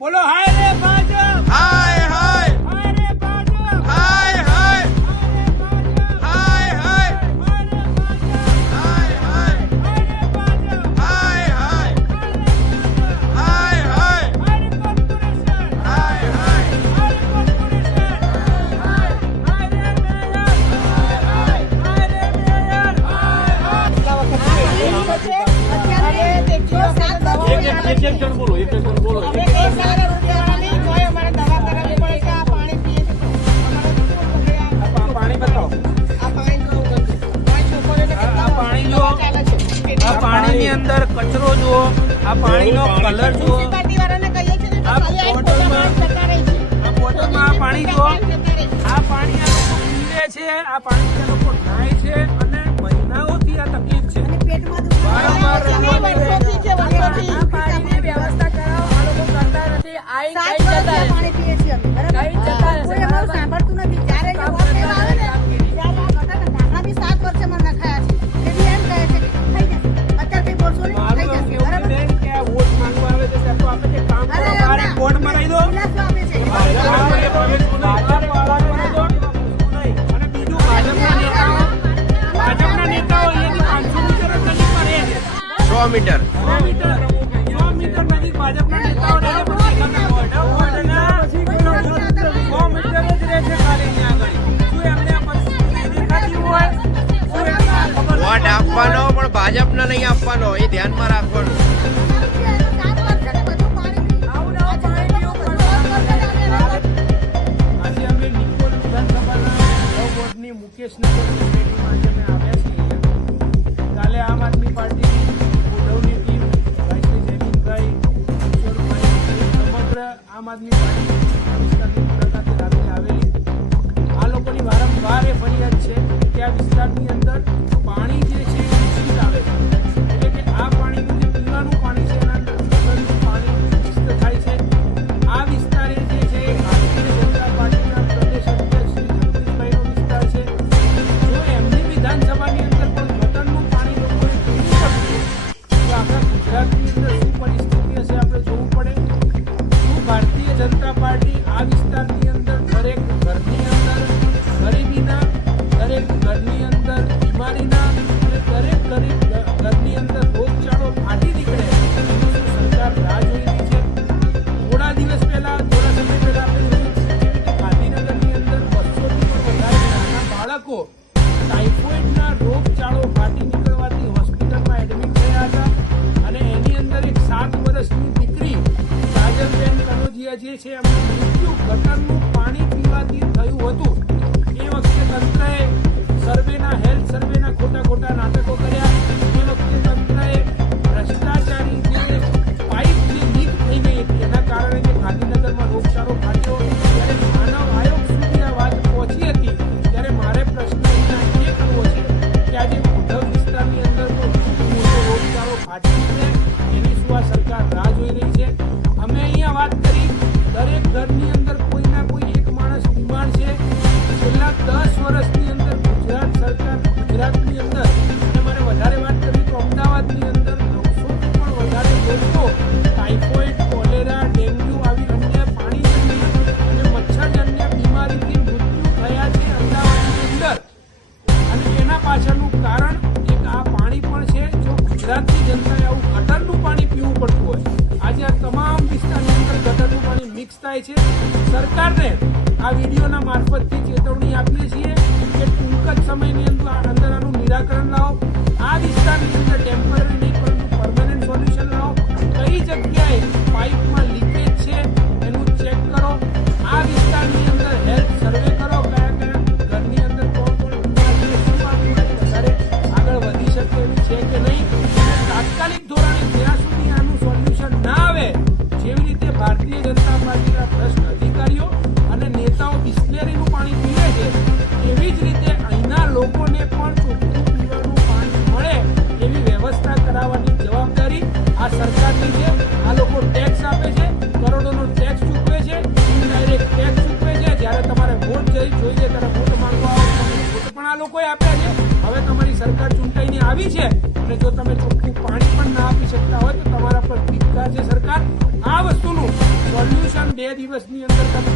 બોલો હાય રે ભાજપ! હાય હાય! હાય રે ભાજપ! હાય હાય! હાય હાય હાય હાય! હાય હાય! હાય એક જણ બોલો એક જણ બોલો. આ પાણીનો કલર જુઓ. આ પાણી જુઓ. આ પાણી આ છે આ પાણી લોકો છે. સો મીટર વોટ આપવાનો પણ ભાજપને નહીં આપવાનો એ ધ્યાનમાં રાખવાનું. મુકેશ નગર get. રહ્યા છીએ અમને મૃત્યુ ઘટાડવું દરેક ઘરની અંદર કોઈના કોઈ એક માણસ બીમાર છે. છેલ્લા દસ વર્ષ ફિક્સ થાય છે. સરકારને આ વિડીયોના મારફતથી ચેતવણી આપીએ છીએ કે ટૂંક જ સમયની અંદર આનું નિરાકરણ લાવો. આ વિસ્તારની અંદર ટેમ્પરરી આવી છે અને જો તમે ચોખ્ખું પાણી પણ ના આપી શકતા હોય તો તમારા પર ધિક્કાર છે સરકાર. આ વસ્તુનું સોલ્યુશન બે દિવસની અંદર તમે